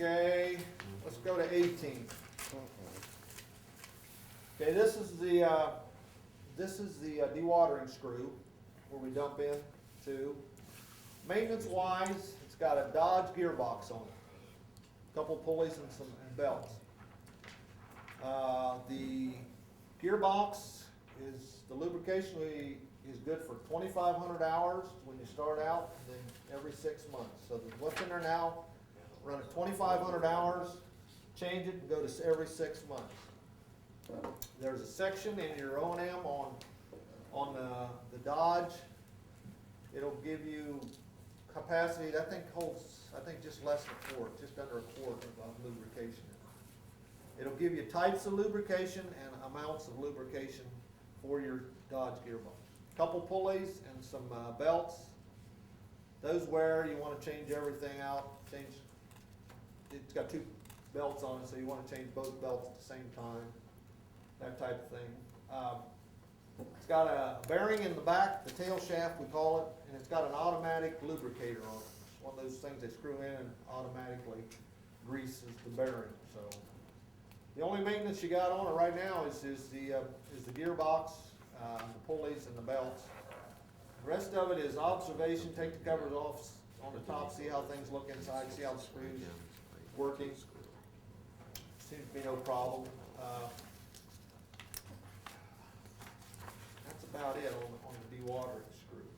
Okay, let's go to 18. Okay, this is the dewatering screw where we dump in to. Maintenance wise, it's got a Dodge gearbox on it, a couple pulleys and some belts. The gearbox the lubrication is good for 2,500 hours when you start out, and then every 6 months. So what's in there now, run it 2,500 hours, change it, and go to every 6 months. There's a section in your O&M on the Dodge. It'll give you capacity, that thing holds, I think, just less than a quart, just under a quart of lubrication. It'll give you types of lubrication and amounts of lubrication for your Dodge gearbox. Couple pulleys and some belts. Those where you want to change everything out. It's got 2 belts on it, so you want to change both belts at the same time. That type of thing. It's got a bearing in the back, the tail shaft we call it, and it's got an automatic lubricator on it. It's one of those things they screw in and automatically greases the bearing. So the only maintenance you got on it right now is the gearbox, the pulleys, and the belts. The rest of it is observation. Take the covers off on the top, see how things look inside, see how the screws working. Seems to be no problem. That's about it on the dewatering screw.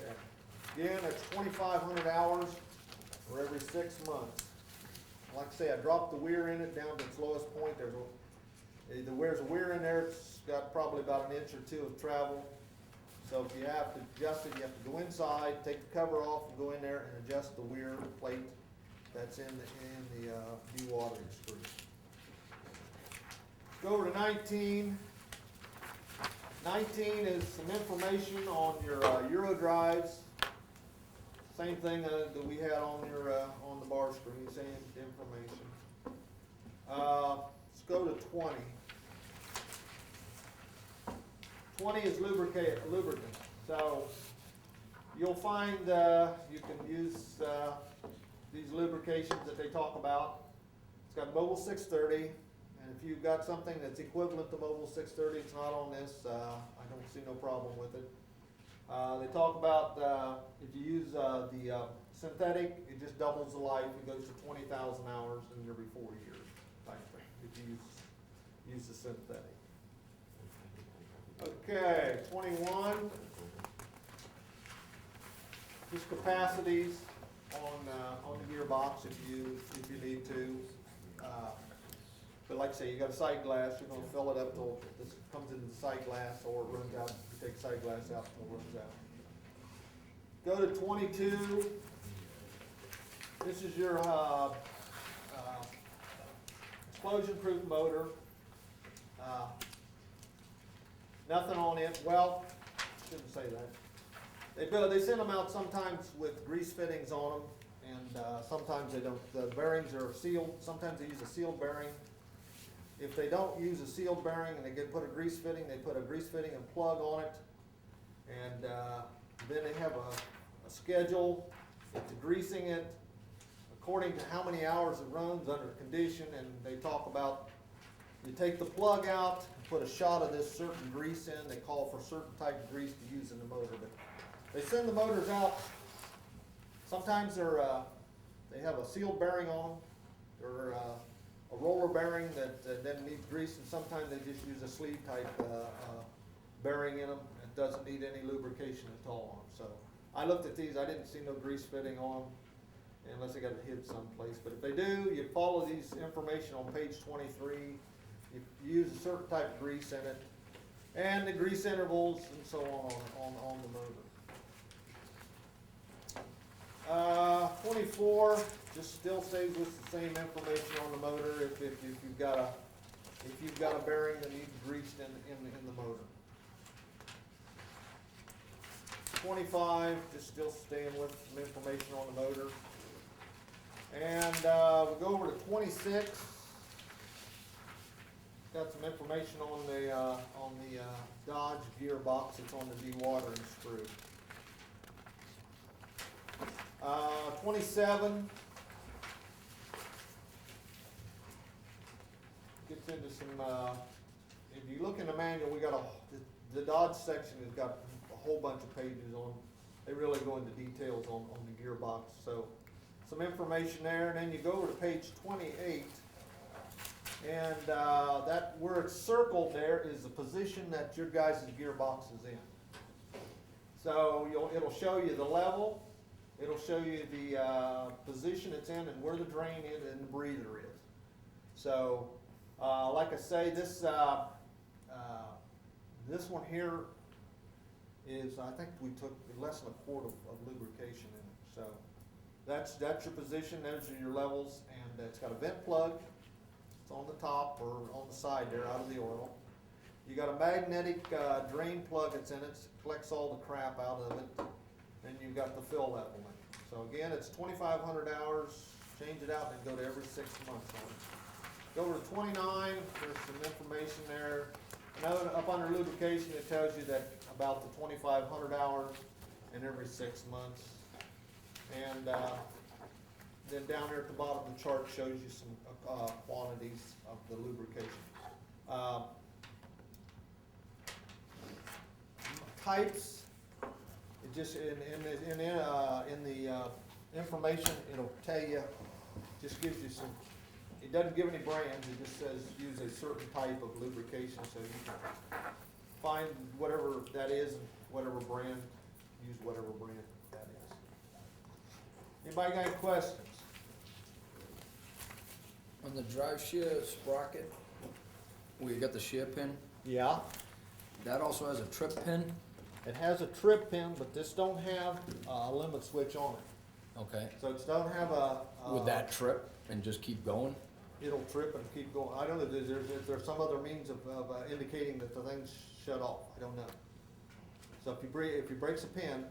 Okay. Again, it's 2,500 hours for every 6 months. Like I say, I dropped the weir in it down to its lowest point. There's a weir in there. It's got probably about 1 inch or 2 of travel. So if you have to adjust it, you have to go inside, take the cover off, and go in there and adjust the weir plate that's in the dewatering screw. Go over to 19. 19 is some information on your Euro drives. Same thing that we had on the bar screen, same information. Let's go to 20. 20 is lubricant. So you'll find you can use these lubrications that they talk about. It's got Mobil 630, and if you've got something that's equivalent to Mobil 630, it's not on this. I don't see no problem with it. They talk about if you use the synthetic, it just doubles the life. It goes to 20,000 hours in every 4 years type thing if you use the synthetic. Okay, 21. Just capacities on the gearbox if you need to. But like I say, you got a sight glass. You're going to fill it up till this comes into the sight glass, or it runs out. You take sight glass out until it runs out. Go to 22. This is your explosion-proof motor. Nothing on it. Well, shouldn't say that. They send them out sometimes with grease fittings on them, and sometimes they don't. The bearings are sealed. Sometimes they use a sealed bearing. If they don't use a sealed bearing and they put a grease fitting, they put a grease fitting and plug on it, and then they have a schedule to greasing it according to how many hours it runs under condition, and they talk about you take the plug out, put a shot of this certain grease in. They call for a certain type of grease to use in the motor, but they send the motors out. Sometimes they have a sealed bearing on them, or a roller bearing that then needs grease, and sometimes they just use a sleeve type bearing in them. It doesn't need any lubrication at all on them. So I looked at these. I didn't see no grease fitting on them unless they got it hid someplace. But if they do, you follow these information on page 23. You use a certain type of grease in it, and the grease intervals and so on the motor. 24 just still stays with the same information on the motor. If you've got a bearing that needs greased in the motor. 25 just still staying with some information on the motor. And we'll go over to 26. Got some information on the Dodge gearbox. It's on the dewatering screw. 27 gets into some, if you look in the manual, we got the Dodge section has got a whole bunch of pages on. They really go into details on the gearbox. So some information there, and then you go over to page 28, and that where it's circled there is the position that your guys' gearbox is in. So it'll show you the level, it'll show you the position it's in and where the drain is and the breather is. So like I say, this one here is, I think we took less than a quart of lubrication in it. So that's your position, those are your levels, and it's got a vent plug. It's on the top or on the side there out of the oil. You got a magnetic drain plug that's in it, collects all the crap out of it. Then you've got the fill level in it. So again, it's 2,500 hours, change it out and go to every 6 months on it. Go over to 29, there's some information there. Note up under lubrication, it tells you that about the 2,500 hours and every 6 months. And then down there at the bottom of the chart shows you some quantities of the lubrication. Types, it just in the information, it'll tell you, just gives you some. It doesn't give any brands, it just says use a certain type of lubrication, so you can find whatever that is, whatever brand, use whatever brand that is. Anybody got any questions? On the drive shear sprocket, where you got the shear pin, Yeah. that also has a trip pin? It has a trip pin, but this don't have a limit switch on it. Okay. So it don't have a. Would that trip and just keep going? It'll trip and keep going. I don't know, is there some other means of indicating that the thing's shut off? I don't know. So if you breaks a pin,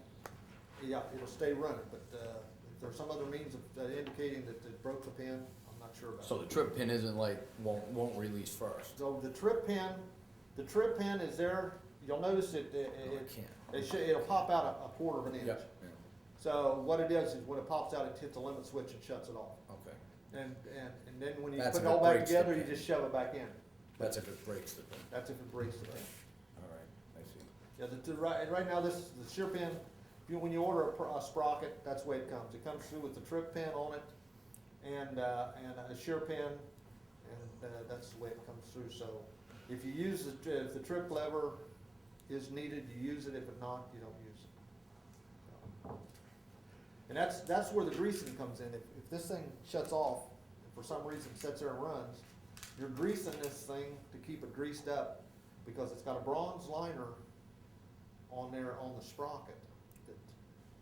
yeah, it'll stay running, but if there's some other means of indicating that it broke the pin, I'm not sure about. So the trip pin isn't like, won't release first? So the trip pin is there, you'll notice it'll pop out a quarter of an inch. Yep. Yeah. So what it is when it pops out, it hits a limit switch and shuts it off. Okay. And then when you That's put it if it all back breaks the together, you pin. just shove it back in. That's if it breaks the pin. That's if it breaks the pin. All right, I see. Yeah, right now this is the shear pin. When you order a sprocket, that's the way it comes. It comes through with the trip pin on it and a shear pin, and that's the way it comes through. So if you use if the trip lever is needed, you use it. If it's not, you don't use it. So. And that's where the greasing comes in. If this thing shuts off, if for some reason sits there and runs, you're greasing this thing to keep it greased up because it's got a bronze liner on there on the sprocket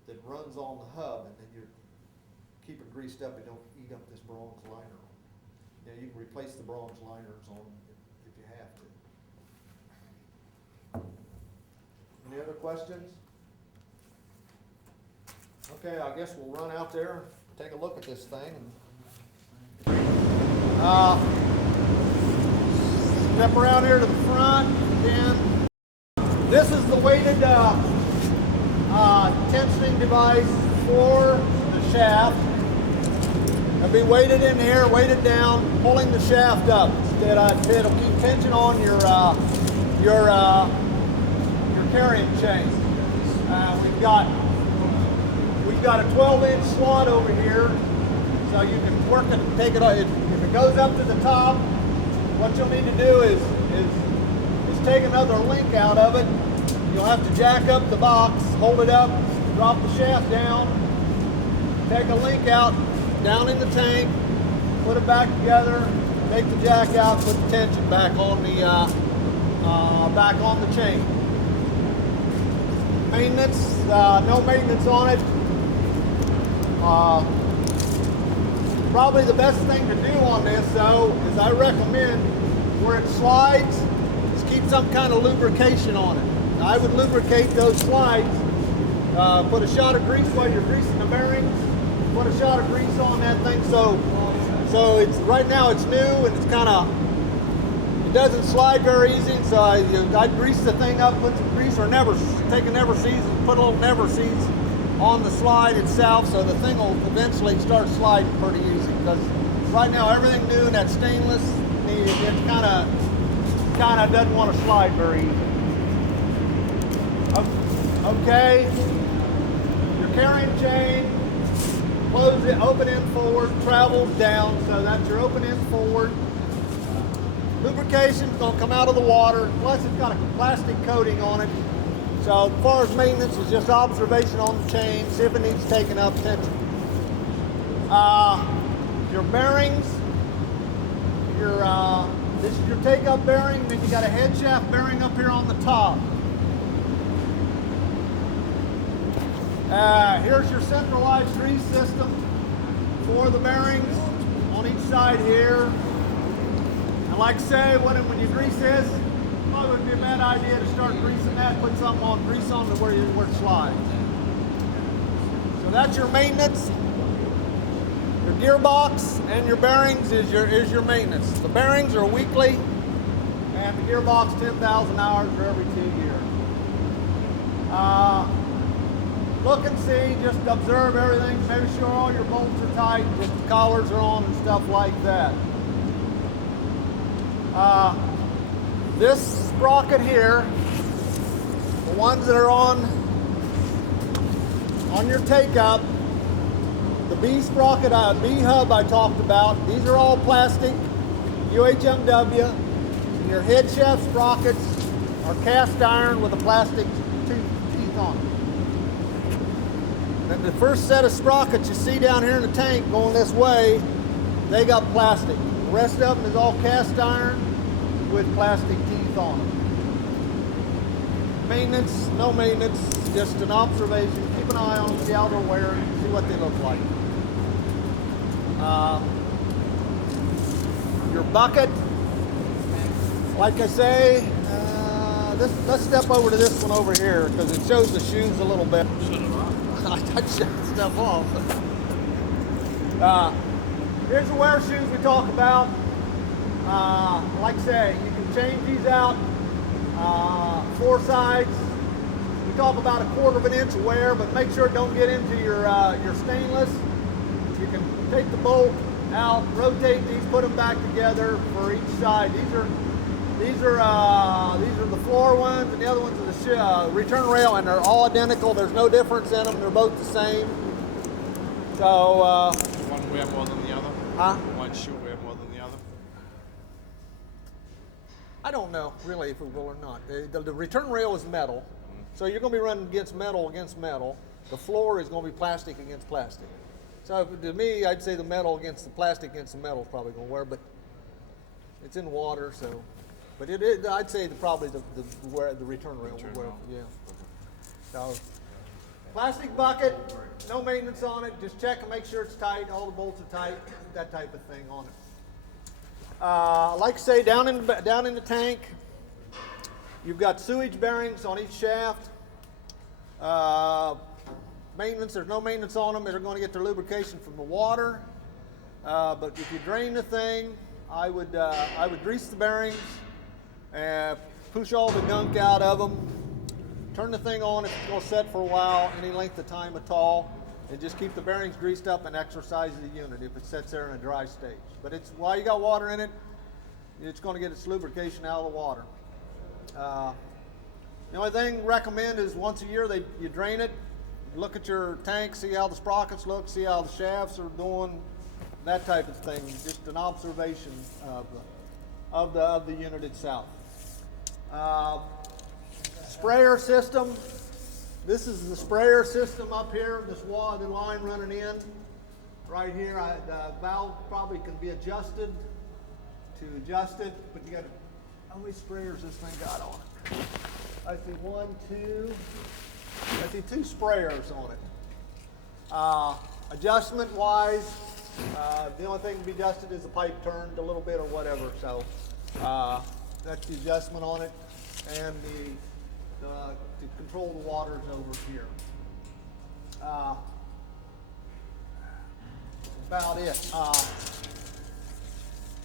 that runs on the hub, and then you keep it greased up and don't eat up this bronze liner. Yeah, you can replace the bronze liners on if you have to. Any other questions? Okay, I guess we'll run out there and take a look at this thing. Step around here to the front, and this is the weighted tensioning device for the shaft. It'll be weighted in here, weighted down, pulling the shaft up. It'll keep tension on your carrying chain. We've got a 12-inch slot over here, so you can work it and take it out. If it goes up to the top, what you'll need to do is take another link out of it. You'll have to jack up the box, hold it up, drop the shaft down, take a link out, down in the tank, put it back together, take the jack out, put the tension back on the chain. Maintenance, no maintenance on it. Probably the best thing to do on this though is I recommend where it slides is keep some kind of lubrication on it. I would lubricate those slides, put a shot of grease while you're greasing the bearings, put a shot of grease on that thing so it's right now it's new and it's kind of, it doesn't slide very easy, so I'd grease the thing up, put some grease or take a never seeds and put a little never seeds on the slide itself, so the thing will eventually start sliding pretty easy. Because right now everything new in that stainless, it kind of doesn't want to slide very easy. Okay, your carrying chain, close it, open end forward, travels down, so that's your open end forward. Lubrication's gonna come out of the water, plus it's got a plastic coating on it. So as far as maintenance, it's just observation on the chain, see if it needs taking up tension. Your bearings, this is your take-up bearing, then you got a head shaft bearing up here on the top. Here's your centralized grease system for the bearings on each side here. And like I say, when you grease this, it probably wouldn't be a bad idea to start greasing that, put something on, grease on to where it slides. So that's your maintenance. Your gearbox and your bearings is your maintenance. The bearings are weekly, and the gearbox 10,000 hours for every 2 years. Look and see, just observe everything, make sure all your bolts are tight, just the collars are on and stuff like that. This sprocket here, the ones that are on your take-up, the B sprocket, B hub I talked about, these are all plastic, UHMW. And your head shaft sprockets are cast iron with a plastic teeth on them. And the first set of sprockets you see down here in the tank going this way, they got plastic. The rest of them is all cast iron with plastic teeth on them. Maintenance, no maintenance, just an observation. Keep an eye on them, see how they're wearing, see what they look like. Your bucket, like I say, let's step over to this one over here because it shows the shoes a little bit. I shut stuff off. Here's the wear shoes we talk about. Like I say, you can change these out 4 sides. We talk about 1/4 of an inch of wear, but make sure it don't get into your stainless. You can take the bolt out, rotate these, put them back together for each side. These are the floor ones, and the other ones are the return rail, and they're all identical. There's no difference in them. They're both the same. So one wear more than the other? Huh? One shoe wear more than the other? I don't know really if it will or not. The return rail is metal, so you're going to be running against metal. The floor is going to be plastic against plastic. So to me, I'd say the metal against the plastic against the metal is probably going to wear, but it's in water, so. But I'd say probably the return rail will wear. Yeah. So plastic bucket, no maintenance on it. Just check and make sure it's tight. All the bolts are tight. That type of thing on it. Like I say, down in the tank, you've got sewage bearings on each shaft. Maintenance, there's no maintenance on them. They're going to get their lubrication from the water. But if you drain the thing, I would grease the bearings and push all the gunk out of them. Turn the thing on if it's going to set for a while, any length of time at all, and just keep the bearings greased up and exercise the unit if it sits there in a dry stage. But while you got water in it, it's going to get its lubrication out of the water. The only thing recommend is once a year you drain it, look at your tank, see how the sprockets look, see how the shafts are doing, that type of thing. Just an observation of the unit itself. Sprayer system. This is the sprayer system up here. The line running in right here. The valve probably can be adjusted to adjust it, but you got how many sprayers this thing got on it? I see 1, 2. I see 2 sprayers on it. Adjustment wise, the only thing to be adjusted is the pipe turned a little bit or whatever. So that's the adjustment on it, and to control the waters over here. About it.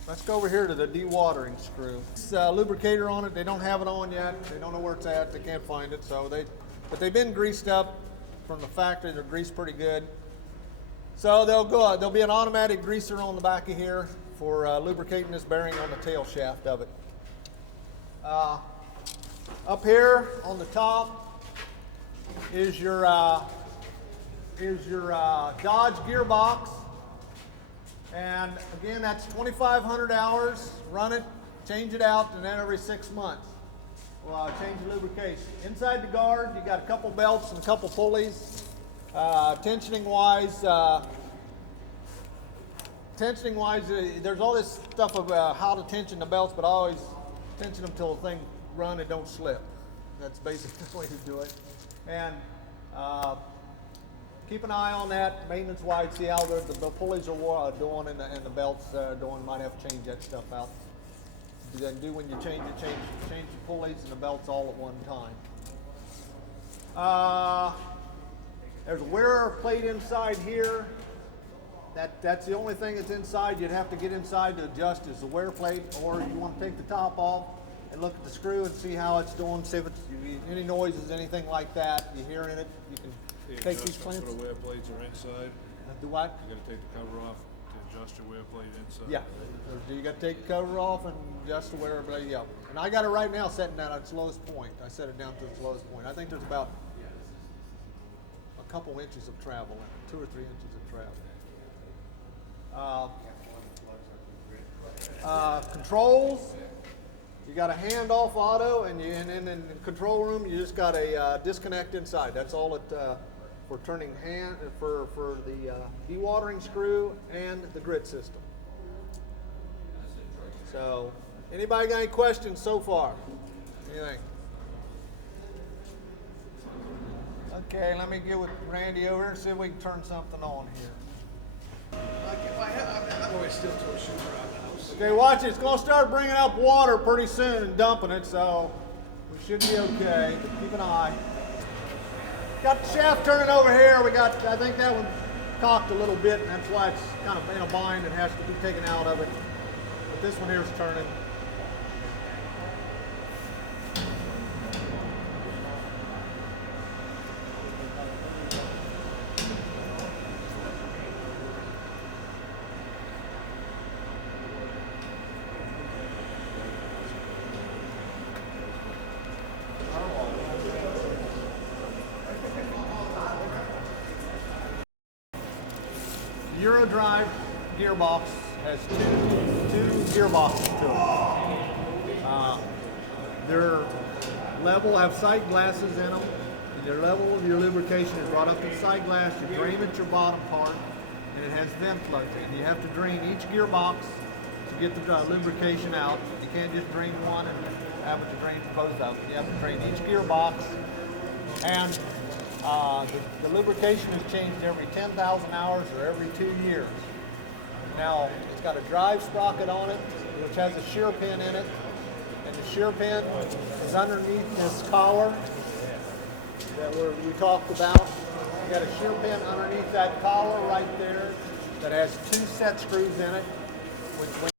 Let's go over here to the dewatering screw. It's lubricator on it. They don't have it on yet. They don't know where it's at. They can't find it. But they've been greased up. from the factory. They're greased pretty good. So there'll be an automatic greaser on the back of here for lubricating this bearing on the tail shaft of it. Up here on the top is your Dodge gearbox, and again that's 2,500 hours. Run it, change it out, and then every 6 months we'll change the lubrication. Inside the guard, you got a couple belts and a couple pulleys. Tensioning wise, there's all this stuff about how to tension the belts, but I always tension them till the thing run and don't slip. That's basically the way to do it. And keep an eye on that maintenance wise, see how the pulleys are doing and the belts doing. Might have to change that stuff out. Then do when you change the pulleys and the belts all at one time. There's a wearer plate inside here. That's the only thing that's inside. You'd have to get inside to adjust is the wear plate, or you want to take the top off and look at the screw and see how it's doing, see if it's any noises, anything like that. You hear in it, you can take these clamps. The wear plates are inside. Do what? You gotta take the cover off to adjust your wear plate inside. Yeah. You got to take the cover off and adjust the wear plate. Yeah. And I got it right now setting down at its lowest point. I set it down to its lowest point. I think there's about a couple inches of travel in it, 2 or 3 inches of travel. Controls, you got a handoff auto, and in the control room you just got a disconnect inside. That's all it for turning for the dewatering screw and the grit system. So, anybody got any questions so far? Anything? Okay, let me get with Randy over here and see if we can turn something on here. I'm always still to a shooter around the house. Okay, watch it. It's going to start bringing up water pretty soon and dumping it, so we should be okay. But keep an eye. Got the shaft turning over here. I think that one cocked a little bit, and that's why it's kind of in a bind and has to be taken out of it. But this one here is turning. The Eurodrive gearbox has two gearboxes to it. Their level have sight glasses in them. And their level of your lubrication is brought up to the sight glass. You drain at your bottom part, and it has vent plugs in. You have to drain each gearbox to get the lubrication out. You can't just drain one and have it to drain both of them. You have to drain each gearbox, and the lubrication is changed every 10,000 hours or every 2 years. Now, it's got a drive sprocket on it, which has a shear pin in it, and the shear pin is underneath this collar that we talked about. You got a shear pin underneath that collar right there that has 2 set screws in it. When